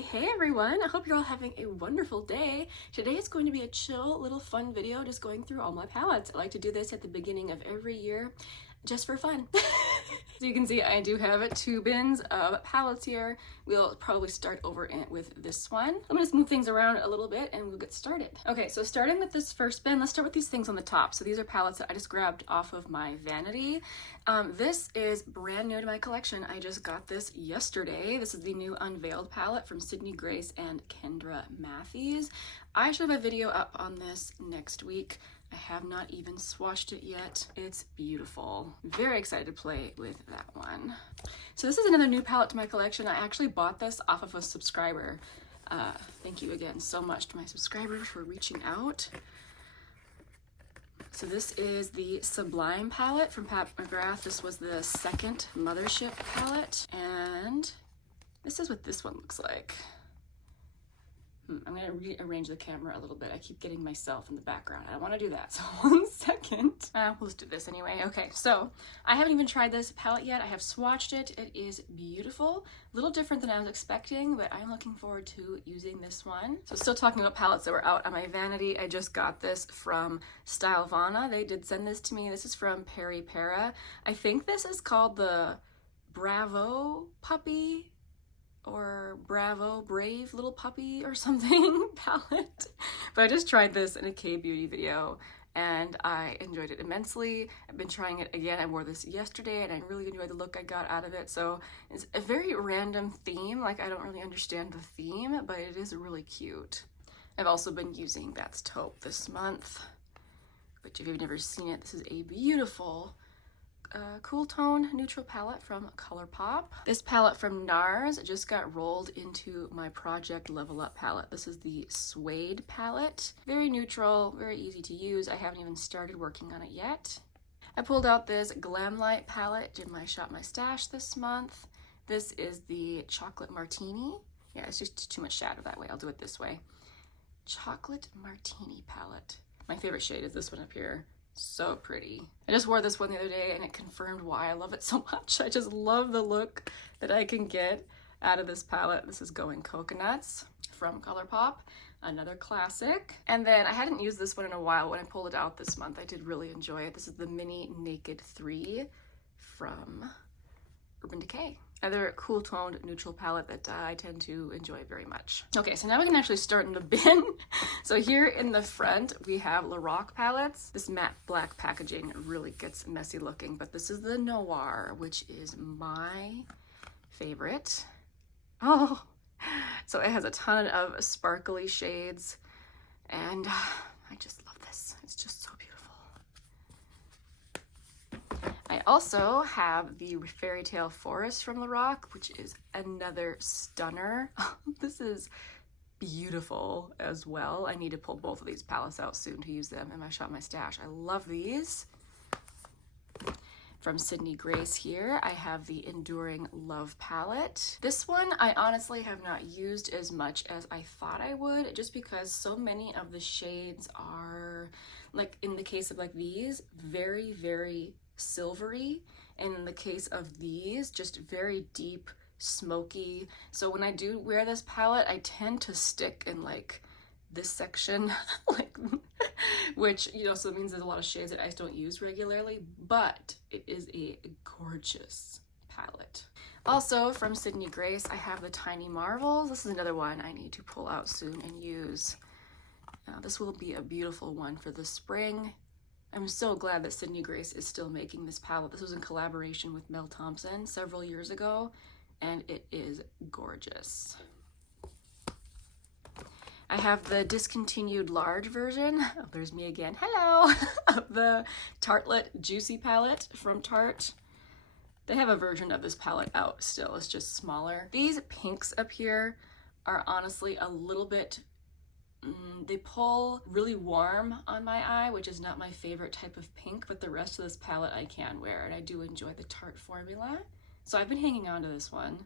Hey everyone, I hope you're all having a wonderful day. Today is going to be a chill little fun video just going through all my palettes. I like to do this at the beginning of every year just for fun. So you can see I do have 2 bins of palettes here. We'll probably start over with this one. I'm gonna just move things around a little bit and we'll get started. Okay, so starting with this first bin, let's start with these things on the top. So these are palettes that I just grabbed off of my Vanity. This is brand new to my collection. I just got this yesterday. This is the new Unveiled palette from Sydney Grace and Kendra Matthews. I should have a video up on this next week. I have not even swatched it yet. It's beautiful. Very excited to play with that one. So this is another new palette to my collection. I actually bought this off of a subscriber. Thank you again so much to my subscribers for reaching out. So this is the Sublime palette from McGrath. This was the second Mothership palette. And this is what this one looks like. I'm going to rearrange the camera a little bit. I keep getting myself in the background. I don't want to do that. So 1 second. We'll just do this anyway. Okay, so I haven't even tried this palette yet. I have swatched it. It is beautiful. A little different than I was expecting, but I'm looking forward to using this one. So still talking about palettes that were out on my Vanity. I just got this from Stylevana. They did send this to me. This is from Peripera. I think this is called the Bravo Puppy or Bravo Brave Little Puppy or something palette. But I just tried this in a K-beauty video and I enjoyed it immensely. I've been trying it again. I wore this yesterday and I really enjoyed the look I got out of it. So it's a very random theme. Like, I don't really understand the theme, but it is really cute. I've also been using That's Taupe this month, which if you've never seen it, this is a beautiful cool tone neutral palette from Colourpop. This palette from NARS just got rolled into my Project Level Up palette. This is the Suede palette. Very neutral, very easy to use. I haven't even started working on it yet. I pulled out this Glamlite palette, did my Shop My Stash this month. This is the Chocolate Martini. Yeah, it's just too much shadow that way. I'll do it this way. Chocolate Martini palette. My favorite shade is this one up here. So pretty. I just wore this one the other day and it confirmed why I love it so much. I just love the look that I can get out of this palette. This is Going Coconuts from Colourpop, another classic. And then I hadn't used this one in a while. When I pulled it out this month, I did really enjoy it. This is the Mini Naked 3 from Urban Decay. Another cool toned neutral palette that I tend to enjoy very much. Okay, so now we can actually start in the bin. So here in the front, we have Lorac palettes. This matte black packaging really gets messy looking, but this is the Noir, which is my favorite. Oh, so it has a ton of sparkly shades, and I just love this. It's just so beautiful. I also have the Fairy Tale Forest from Lorac, which is another stunner. This is beautiful as well. I need to pull both of these palettes out soon to use them in my Shop My Stash. I love these. From Sydney Grace here, I have the Enduring Love palette. This one I honestly have not used as much as I thought I would, just because so many of the shades are, like in the case of like these, very, very silvery, and in the case of these, just very deep, smoky. So when I do wear this palette, I tend to stick in like this section, like, which, you know, so it means there's a lot of shades that I just don't use regularly, but it is a gorgeous palette. Also from Sydney Grace, I have the Tiny Marvels. This is another one I need to pull out soon and use. This will be a beautiful one for the spring. I'm so glad that Sydney Grace is still making this palette. This was in collaboration with Mel Thompson several years ago, and it is gorgeous. I have the discontinued large version, oh, there's me again, hello, of the Tartelette Juicy palette from Tarte. They have a version of this palette out still, it's just smaller. These pinks up here are honestly a little bit, they pull really warm on my eye, which is not my favorite type of pink, but the rest of this palette I can wear, and I do enjoy the Tarte formula. So I've been hanging on to this one.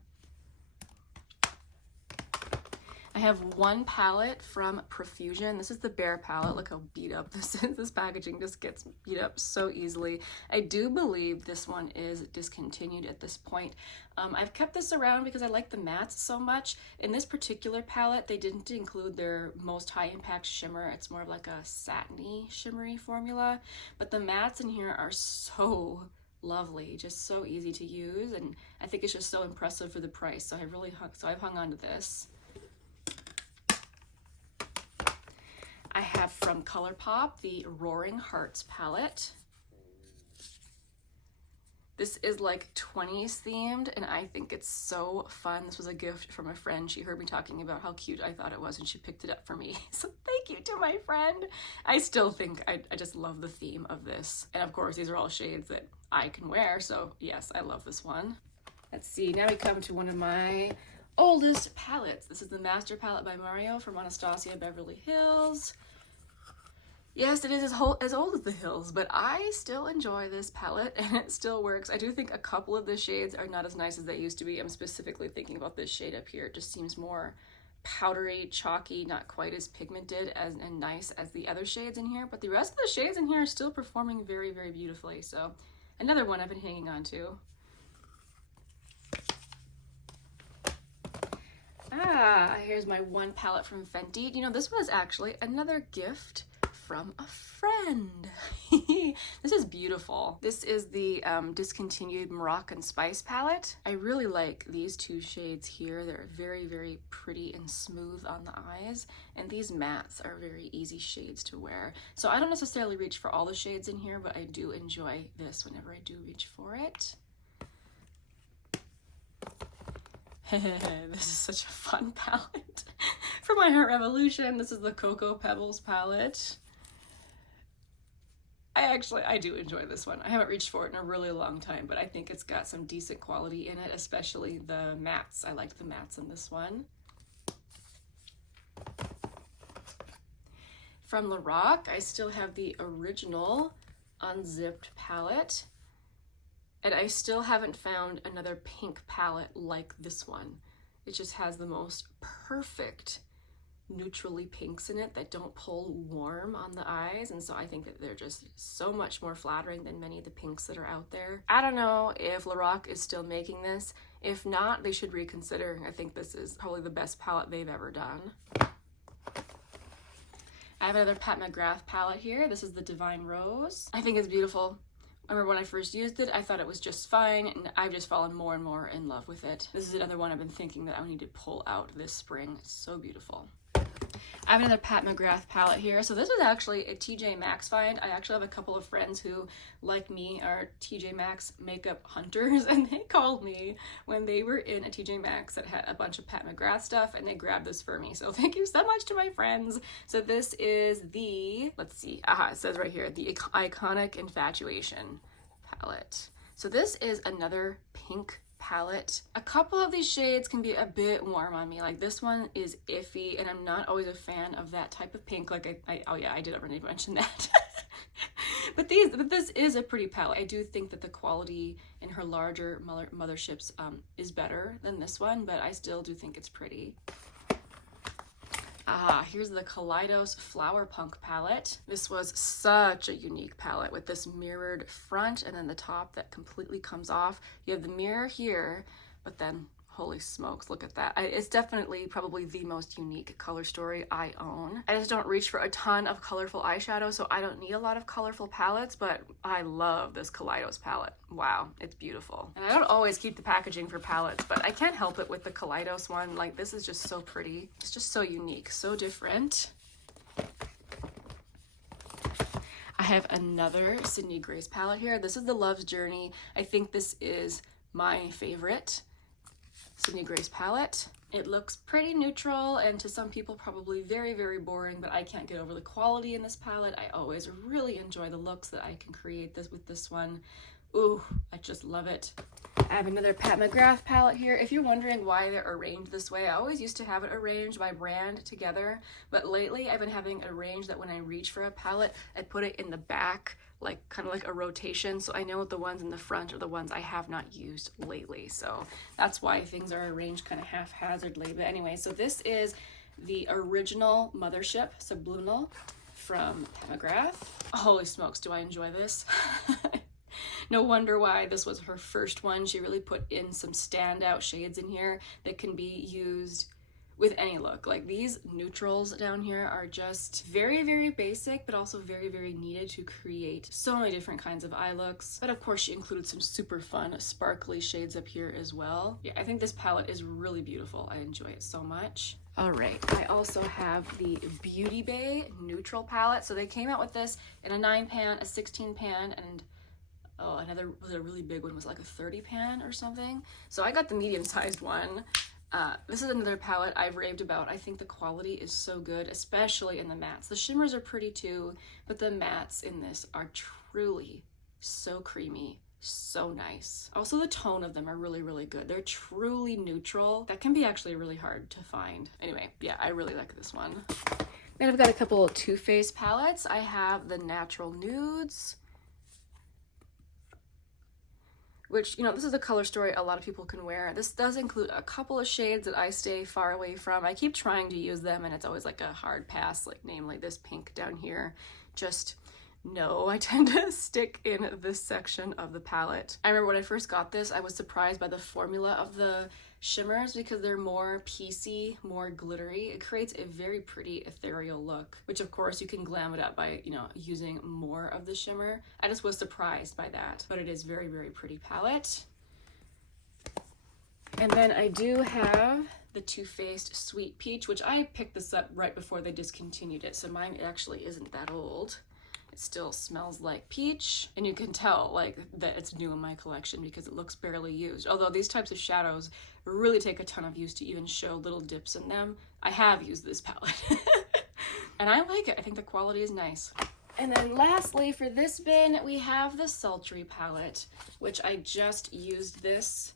I have one palette from Profusion. This is the Bare palette. Look how beat up this is. This packaging just gets beat up so easily. I do believe this one is discontinued at this point. I've kept this around because I like the mattes so much. In this particular palette, they didn't include their most high impact shimmer. It's more of like a satiny shimmery formula, but the mattes in here are so lovely, just so easy to use, and I think it's just so impressive for the price. So I've hung on to this. I have from Colourpop the Roaring Hearts palette. This is like 20s themed, and I think it's so fun. This was a gift from a friend. She heard me talking about how cute I thought it was, and she picked it up for me. So thank you to my friend. I still think I just love the theme of this. And of course, these are all shades that I can wear, so yes, I love this one. Let's see, now we come to one of my oldest palettes. This is the Master Palette by Mario from Anastasia Beverly Hills. Yes, it is as old as the hills, but I still enjoy this palette and it still works. I do think a couple of the shades are not as nice as they used to be. I'm specifically thinking about this shade up here. It just seems more powdery, chalky, not quite as pigmented and nice as the other shades in here, but the rest of the shades in here are still performing very, very beautifully. So another one I've been hanging on to. Here's my one palette from Fenty. You know, this was actually another gift from a friend. This is beautiful. This is the discontinued Moroccan Spice palette. I really like these two shades here. They're very, very pretty and smooth on the eyes, and these mattes are very easy shades to wear. So I don't necessarily reach for all the shades in here, but I do enjoy this whenever I do reach for it. This is such a fun palette. For my Heart Revolution, this is the Cocoa Pebbles palette. I do enjoy this one. I haven't reached for it in a really long time, but I think it's got some decent quality in it, especially the mattes. I liked the mattes in this one. From Lorac, I still have the original Unzipped palette, and I still haven't found another pink palette like this one. It just has the most perfect neutrally pinks in it that don't pull warm on the eyes, and so I think that they're just so much more flattering than many of the pinks that are out there. I don't know if Lorac is still making this. If not, they should reconsider. I think this is probably the best palette they've ever done. I have another Pat McGrath palette here. This is the Divine Rose. I think it's beautiful. I remember when I first used it, I thought it was just fine, and I've just fallen more and more in love with it. This is another one I've been thinking that I need to pull out this spring. It's so beautiful. I have another Pat McGrath palette here. So this is actually a TJ Maxx find. I actually have a couple of friends who, like me, are TJ Maxx makeup hunters, and they called me when they were in a TJ Maxx that had a bunch of Pat McGrath stuff, and they grabbed this for me. So thank you so much to my friends. So this is the, let's see, it says right here, the Iconic Infatuation palette. So this is another pink palette. A couple of these shades can be a bit warm on me. Like this one is iffy, and I'm not always a fan of that type of pink. Like oh yeah, I did already mention that. but this is a pretty palette. I do think that the quality in her larger motherships is better than this one, but I still do think it's pretty. Here's the Kaleidos Flower Punk palette. This was such a unique palette with this mirrored front and then the top that completely comes off. You have the mirror here, but then holy smokes, look at that. It's definitely probably the most unique color story I own. I just don't reach for a ton of colorful eyeshadow, so I don't need a lot of colorful palettes, but I love this Kaleidos palette. Wow, it's beautiful. And I don't always keep the packaging for palettes, but I can't help it with the Kaleidos one. Like, this is just so pretty. It's just so unique, so different. I have another Sydney Grace palette here. This is the Love's Journey. I think this is my favorite Sydney Grace palette. It looks pretty neutral and to some people probably very, very boring, but I can't get over the quality in this palette. I always really enjoy the looks that I can create with this one. Ooh, I just love it. I have another Pat McGrath palette here. If you're wondering why they're arranged this way, I always used to have it arranged by brand together, but lately I've been having it arranged that when I reach for a palette, I put it in the back, like kind of like a rotation, so I know the ones in the front are the ones I have not used lately. So that's why things are arranged kind of haphazardly. But anyway, so this is the original Mothership Subliminal from McGrath. Holy smokes, do I enjoy this? No wonder why this was her first one. She really put in some standout shades in here that can be used with any look. Like these neutrals down here are just very, very basic, but also very, very needed to create so many different kinds of eye looks. But of course she included some super fun sparkly shades up here as well. Yeah, I think this palette is really beautiful. I enjoy it so much. All right, I also have the Beauty Bay neutral palette. So they came out with this in a 9 pan, a 16 pan, and oh, another was a really big one, was like a 30 pan or something. So I got the medium-sized one. This is another palette I've raved about. I think the quality is so good, especially in the mattes. The shimmers are pretty too, but the mattes in this are truly so creamy, so nice. Also, the tone of them are really, really good. They're truly neutral. That can be actually really hard to find. Anyway, yeah, I really like this one. Then I've got a couple of Too Faced palettes. I have the Natural Nudes, which, you know, this is a color story a lot of people can wear. This does include a couple of shades that I stay far away from. I keep trying to use them and it's always like a hard pass, like namely this pink down here. Just no, I tend to stick in this section of the palette. I remember when I first got this, I was surprised by the formula of the shimmers because they're more piecey, more glittery. It creates a very pretty ethereal look, which of course you can glam it up by, you know, using more of the shimmer. I just was surprised by that, but it is very, very pretty palette. And then I do have the Too Faced Sweet Peach, which I picked this up right before they discontinued it, so mine actually isn't that old. It still smells like peach, and you can tell like that it's new in my collection because it looks barely used. Although these types of shadows really take a ton of use to even show little dips in them. I have used this palette and I like it. I think the quality is nice. And then lastly for this bin, we have the Sultry palette, which I just used this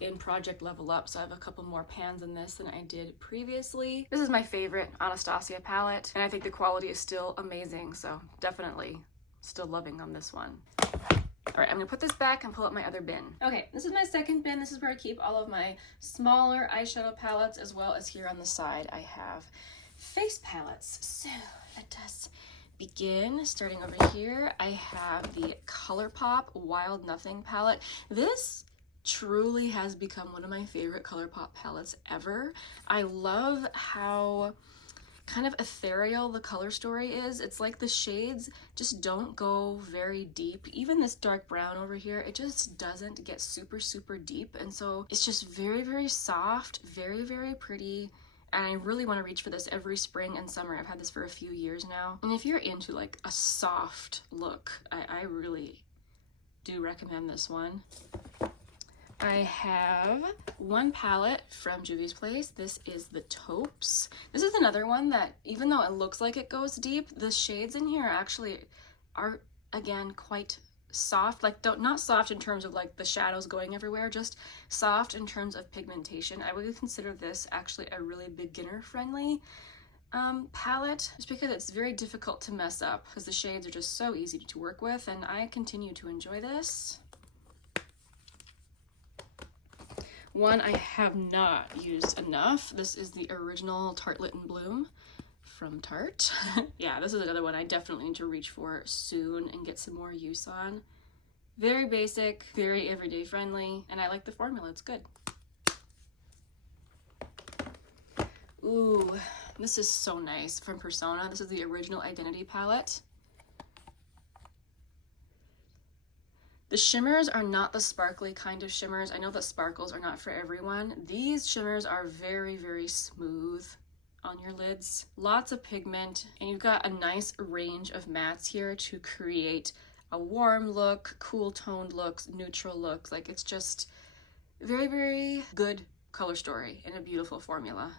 in Project Level Up, so I have a couple more pans in this than I did previously. This is my favorite Anastasia palette, and I think the quality is still amazing, so definitely still loving on this one. All right, I'm gonna put this back and pull up my other bin. Okay, this is my second bin. This is where I keep all of my smaller eyeshadow palettes, as well as here on the side I have face palettes. So let us begin. Starting over here, I have the Colourpop Wild Nothing palette. This truly has become one of my favorite Colourpop palettes ever. I love how kind of ethereal the color story is. It's like the shades just don't go very deep. Even this dark brown over here, it just doesn't get super, super deep. And so it's just very, very soft, very, very pretty. And I really want to reach for this every spring and summer. I've had this for a few years now. And if you're into like a soft look, I really do recommend this one. I have one palette from Juvia's Place. This is the Taupes. This is another one that, even though it looks like it goes deep, the shades in here actually are, again, quite soft. Like, not soft in terms of like the shadows going everywhere, just soft in terms of pigmentation. I would consider this actually a really beginner-friendly palette, just because it's very difficult to mess up, because the shades are just so easy to work with, and I continue to enjoy this. One I have not used enough. This is the original Tartelette in Bloom from Tarte. Yeah, this is another one I definitely need to reach for soon and get some more use on. Very basic, very everyday friendly, and I like the formula. It's good. Ooh, this is so nice from Persona. This is the original Identity palette. The shimmers are not the sparkly kind of shimmers. I know that sparkles are not for everyone. These shimmers are very, very smooth on your lids. Lots of pigment, and you've got a nice range of mattes here to create a warm look, cool toned looks, neutral looks. Like, it's just very, very good color story and a beautiful formula.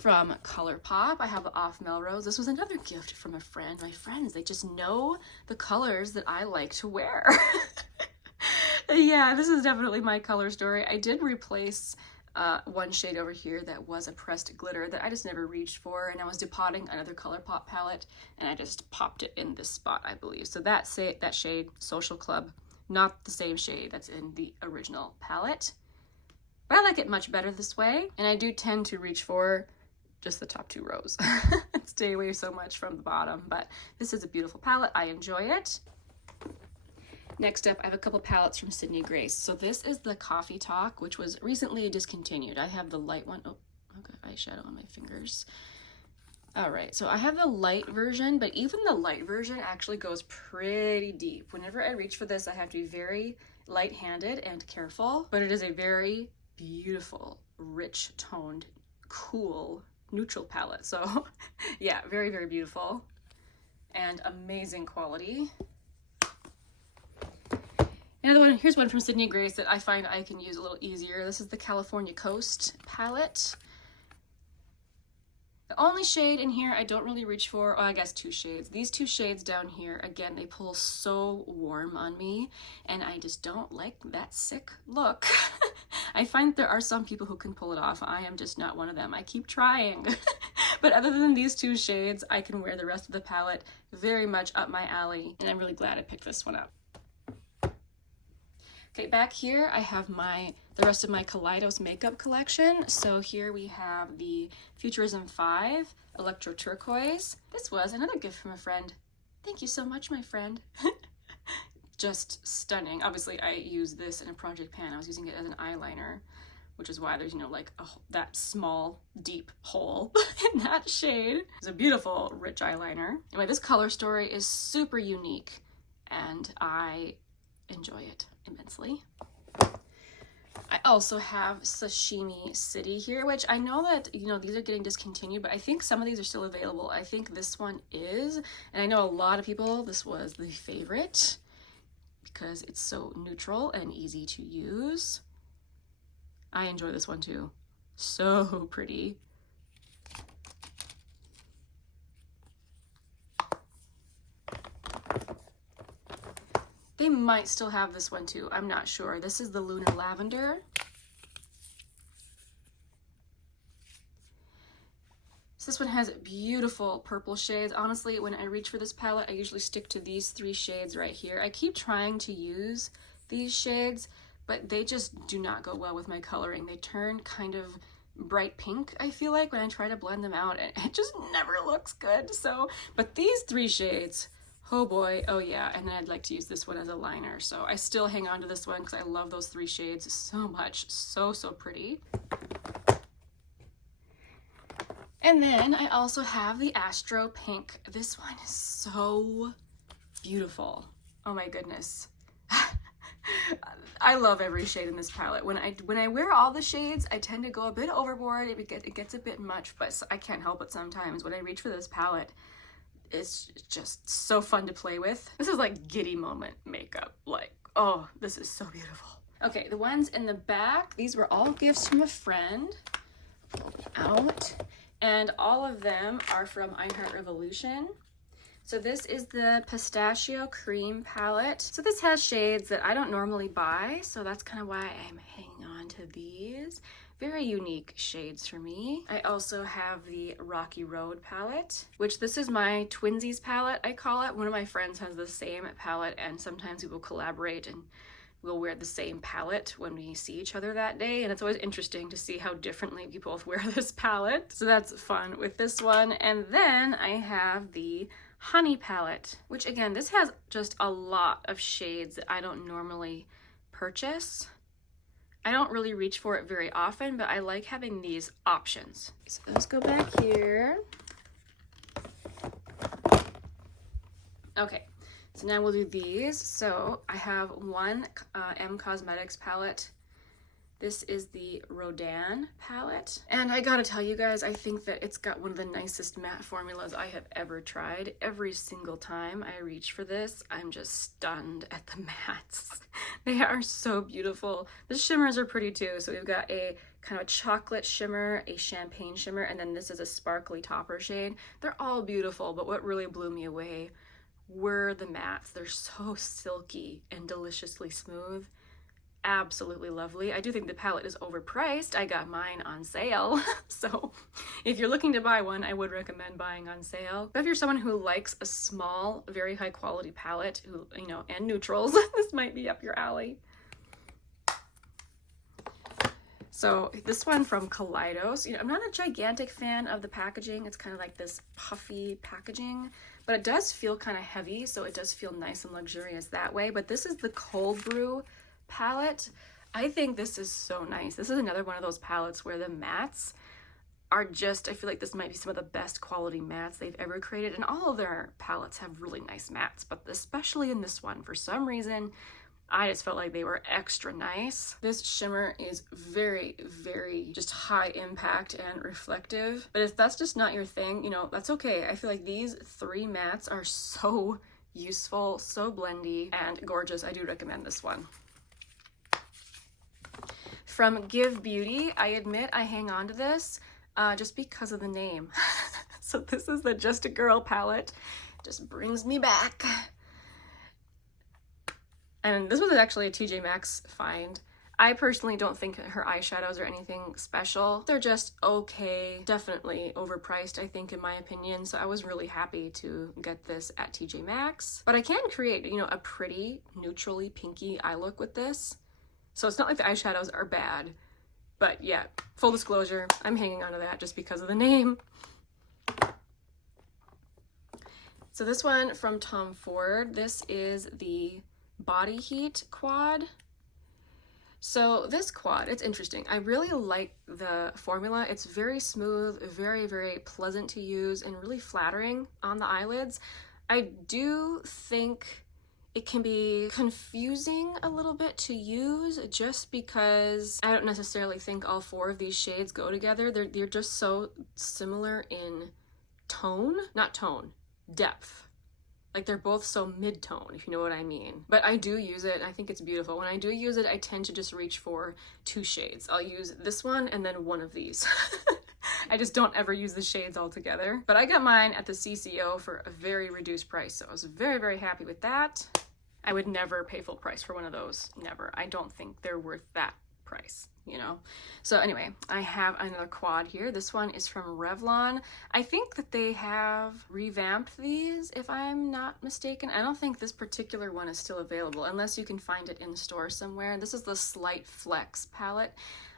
From Colourpop, I have Off Melrose. This was another gift from a friend. My friends, they just know the colors that I like to wear. Yeah, this is definitely my color story. I did replace one shade over here that was a pressed glitter that I just never reached for, and I was depotting another Colourpop palette, and I just popped it in this spot, I believe. So that shade, Social Club, not the same shade that's in the original palette. but I like it much better this way. And I do tend to reach for just the top 2 rows. Stay away so much from the bottom, but this is a beautiful palette. I enjoy it. Next up, I have a couple palettes from Sydney Grace. So this is the Coffee Talk, which was recently discontinued. I have the light one. Oh, I've got eyeshadow on my fingers. All right, so I have the light version, but even the light version actually goes pretty deep. Whenever I reach for this, I have to be very light-handed and careful, but it is a very beautiful, rich toned, cool, neutral palette. So yeah, very, very beautiful and amazing quality. Another one, here's one from Sydney Grace that I find I can use a little easier. This is the California Coast palette. The only shade in here I don't really reach for, oh, I guess 2 shades. These 2 shades down here, again, they pull so warm on me, and I just don't like that sick look. I find there are some people who can pull it off. I am just not one of them. I keep trying. But other than these 2 shades, I can wear the rest of the palette very much up my alley, and I'm really glad I picked this one up. Okay, back here I have the rest of my Kaleidos makeup collection. So here we have the Futurism 5 Electro-Turquoise. This was another gift from a friend. Thank you so much, my friend. Just stunning. Obviously I use this in a project pan. I was using it as an eyeliner, which is why there's, you know, like that small, deep hole in that shade. It's a beautiful, rich eyeliner. Anyway, this color story is super unique and I enjoy it immensely. I also have Sashimi City here, which I know that, you know, these are getting discontinued, but I think some of these are still available. I think this one is, and I know a lot of people, this was the favorite because it's so neutral and easy to use. I enjoy this one too. So pretty. They might still have this one too, I'm not sure. This is the Lunar Lavender. So this one has beautiful purple shades. Honestly, when I reach for this palette, I usually stick to these 3 shades right here. I keep trying to use these shades, but they just do not go well with my coloring. They turn kind of bright pink, I feel like, when I try to blend them out, and it just never looks good. So, but these 3 shades, oh boy, oh yeah, and then I'd like to use this one as a liner. So I still hang on to this one because I love those 3 shades so much. So, so pretty. And then I also have the Astro Pink. This one is so beautiful. Oh my goodness. I love every shade in this palette. When I wear all the shades, I tend to go a bit overboard. It gets a bit much, but I can't help it sometimes. When I reach for this palette, it's just so fun to play with. This is like giddy moment makeup. Like, oh, this is so beautiful. Okay, the ones in the back, these were all gifts from a friend. Out. And all of them are from iHeart Revolution. So this is the Pistachio Cream palette. So this has shades that I don't normally buy, so that's kind of why I'm hanging on to these. Very unique shades for me. I also have the Rocky Road palette, which this is my twinsies palette, I call it. One of my friends has the same palette, and sometimes we will collaborate and we'll wear the same palette when we see each other that day, and it's always interesting to see how differently we both wear this palette. So that's fun with this one. And then I have the Honey palette, which again, this has just a lot of shades that I don't normally purchase. I don't really reach for it very often, but I like having these options. So let's go back here. Okay, so now we'll do these. So I have one M Cosmetics palette. This is the Rodin palette. And I gotta tell you guys, I think that it's got one of the nicest matte formulas I have ever tried. Every single time I reach for this, I'm just stunned at the mattes. They are so beautiful. The shimmers are pretty too. So we've got a kind of a chocolate shimmer, a champagne shimmer, and then this is a sparkly topper shade. They're all beautiful, but what really blew me away were the mattes. They're so silky and deliciously smooth. Absolutely lovely. I do think the palette is overpriced. I got mine on sale. So if you're looking to buy one, I would recommend buying on sale. But if you're someone who likes a small, very high quality palette, who, you know, and neutrals, this might be up your alley. So this one from Kaleidos, you know, I'm not a gigantic fan of the packaging. It's kind of like this puffy packaging, but it does feel kind of heavy, so it does feel nice and luxurious that way. But this is the Cold Brew palette. I think this is so nice. This is another one of those palettes where the mattes are just, I feel like this might be some of the best quality mattes they've ever created, and all of their palettes have really nice mattes, but especially in this one, for some reason, I just felt like they were extra nice. This shimmer is very, very just high impact and reflective. But if that's just not your thing, you know, that's okay. I feel like these three mattes are so useful, so blendy, and gorgeous. I do recommend this one. From Give Beauty, I admit I hang on to this just because of the name. So this is the Just a Girl palette. Just brings me back. And this was actually a TJ Maxx find. I personally don't think her eyeshadows are anything special. They're just okay, definitely overpriced, I think, in my opinion. So I was really happy to get this at TJ Maxx. But I can create, you know, a pretty neutrally pinky eye look with this. So it's not like the eyeshadows are bad. But yeah, full disclosure, I'm hanging on to that just because of the name. So this one from Tom Ford, this is the Body Heat quad. So this quad, it's interesting. I really like the formula. It's very smooth, very, very pleasant to use, and really flattering on the eyelids. I do think it can be confusing a little bit to use just because I don't necessarily think all four of these shades go together. They're just so similar in tone, not tone, depth. Like they're both so mid-tone, if you know what I mean. But I do use it, and I think it's beautiful. When I do use it, I tend to just reach for two shades. I'll use this one and then one of these. I just don't ever use the shades all together. But I got mine at the CCO for a very reduced price, so I was very, very happy with that. I would never pay full price for one of those, never. I don't think they're worth that price, you know? So anyway, I have another quad here. This one is from Revlon. I think that they have revamped these, if I'm not mistaken. I don't think this particular one is still available, unless you can find it in store somewhere. This is the Slight Flex palette.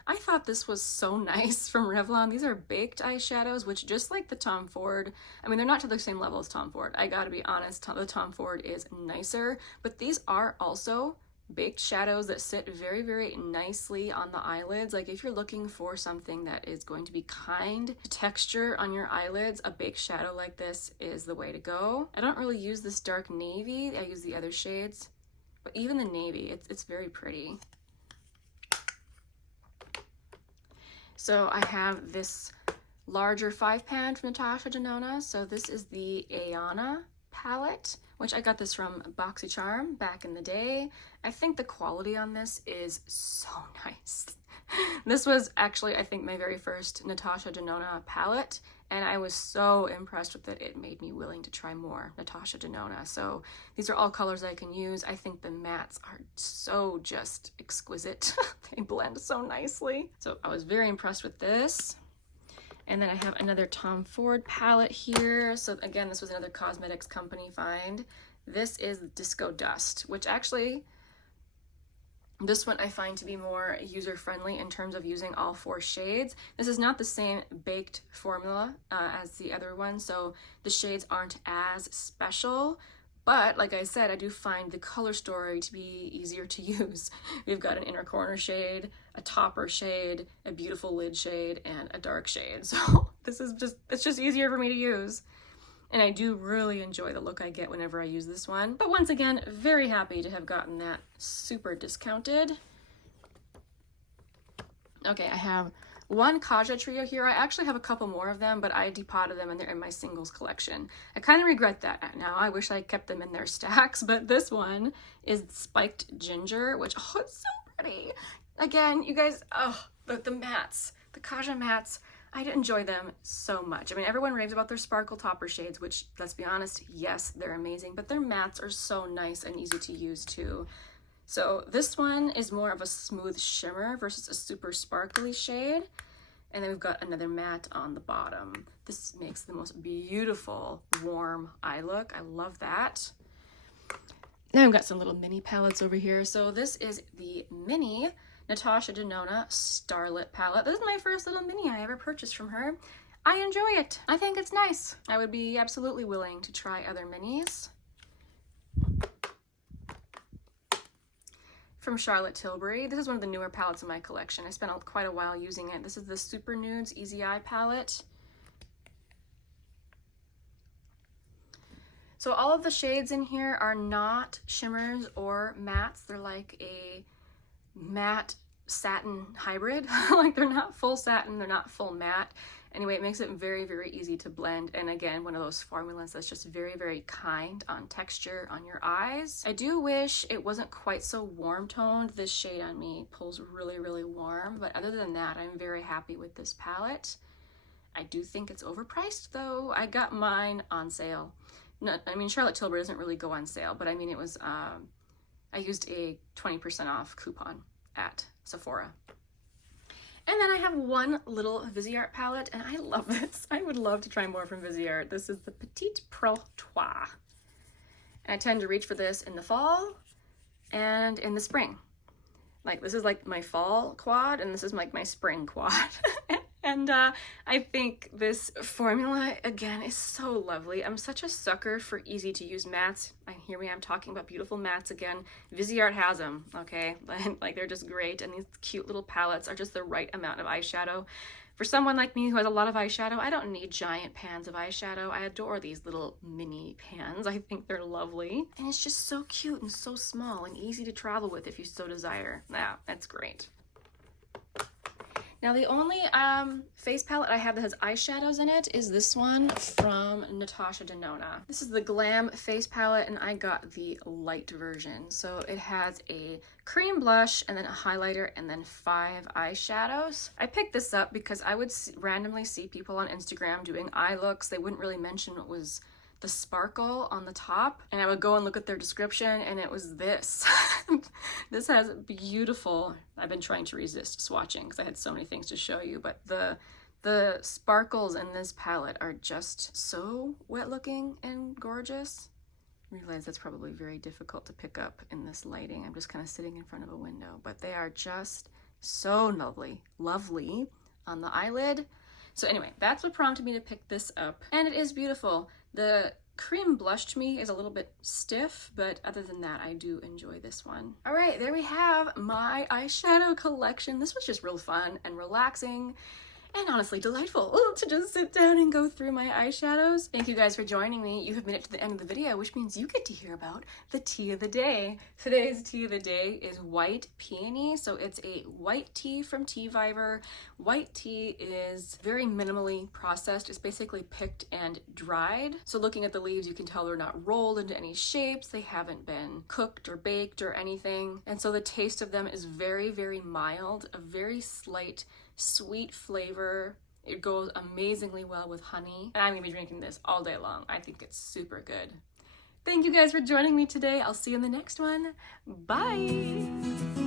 I thought this was so nice from Revlon. These are baked eyeshadows, which just like the Tom Ford, I mean, they're not to the same level as Tom Ford. I gotta be honest, the Tom Ford is nicer, but these are also baked shadows that sit very, very nicely on the eyelids. Like if you're looking for something that is going to be kind to texture on your eyelids, a baked shadow like this is the way to go. I don't really use this dark navy. I use the other shades, but even the navy, it's very pretty. So I have this larger 5-pan from Natasha Denona. So this is the Ayana palette, which I got this from BoxyCharm back in the day. I think the quality on this is so nice. This was actually, I think, my very first Natasha Denona palette, and I was so impressed with it, it made me willing to try more Natasha Denona. So these are all colors I can use. I think the mattes are so just exquisite. They blend so nicely. So I was very impressed with this. And then I have another Tom Ford palette here. So again, this was another cosmetics company find. This is Disco Dust, which actually, this one I find to be more user-friendly in terms of using all 4 shades. This is not the same baked formula as the other one, so the shades aren't as special. But like I said, I do find the color story to be easier to use. We've got an inner corner shade, a topper shade, a beautiful lid shade, and a dark shade. So this is it's just easier for me to use. And I do really enjoy the look I get whenever I use this one. But once again, very happy to have gotten that super discounted. Okay, I have one Kaja trio here. I actually have a couple more of them, but I depotted them and they're in my singles collection. I kind of regret that now. I wish I kept them in their stacks, but this one is Spiked Ginger, which, oh, it's so pretty. Again, you guys, oh, the mattes, the Kaja mattes, I enjoy them so much. I mean, everyone raves about their sparkle topper shades, which, let's be honest, yes, they're amazing, but their mattes are so nice and easy to use too. So this one is more of a smooth shimmer versus a super sparkly shade. And then we've got another matte on the bottom. This makes the most beautiful warm eye look. I love that. Now I've got some little mini palettes over here. So this is the mini Natasha Denona Starlette palette. This is my first little mini I ever purchased from her. I enjoy it. I think it's nice. I would be absolutely willing to try other minis. From Charlotte Tilbury. This is one of the newer palettes in my collection. I spent quite a while using it. This is the Super Nudes Easy Eye palette. So all of the shades in here are not shimmers or mattes. They're like a matte satin hybrid. Like they're not full satin, they're not full matte. Anyway, it makes it very, very easy to blend. And again, one of those formulas that's just very, very kind on texture on your eyes. I do wish it wasn't quite so warm toned. This shade on me pulls really, really warm. But other than that, I'm very happy with this palette. I do think it's overpriced though. I got mine on sale. I mean, Charlotte Tilbury doesn't really go on sale, but I mean, it was, I used a 20% off coupon at Sephora. And then I have one little Viseart palette, and I love this. I would love to try more from Viseart. This is the Petite Protois. And I tend to reach for this in the fall and in the spring. Like, this is like my fall quad, and this is like my spring quad. And I think this formula, again, is so lovely. I'm such a sucker for easy to use mattes. Here we am talking about beautiful mattes again. Viseart has them, okay? Like they're just great. And these cute little palettes are just the right amount of eyeshadow. For someone like me who has a lot of eyeshadow, I don't need giant pans of eyeshadow. I adore these little mini pans. I think they're lovely. And it's just so cute and so small and easy to travel with if you so desire. Yeah, that's great. Now the only face palette I have that has eyeshadows in it is this one from Natasha Denona. This is the Glam face palette, and I got the light version. So it has a cream blush and then a highlighter and then 5 eyeshadows. I picked this up because I would randomly see people on Instagram doing eye looks. They wouldn't really mention what was the sparkle on the top, and I would go and look at their description, and it was this. This has beautiful, I've been trying to resist swatching because I had so many things to show you, but the sparkles in this palette are just so wet looking and gorgeous. I realize that's probably very difficult to pick up in this lighting. I'm just kind of sitting in front of a window, but they are just so lovely on the eyelid. So anyway, that's what prompted me to pick this up, and it is beautiful. The cream blush to me is a little bit stiff, but other than that, I do enjoy this one. All right, there we have my eyeshadow collection. This was just real fun and relaxing and honestly delightful to just sit down and go through my eyeshadows. Thank you guys for joining me. You have made it to the end of the video, which means you get to hear about the tea of the day. Today's tea of the day is White Peony. So it's a white tea from Tea Viver. White tea is very minimally processed. It's basically picked and dried. So looking at the leaves, you can tell they're not rolled into any shapes. They haven't been cooked or baked or anything. And so the taste of them is very, very mild, a very slight sweet flavor. It goes amazingly well with honey, and I'm gonna be drinking this all day long. I think it's super good. Thank you guys for joining me today. I'll see you in the next one. Bye.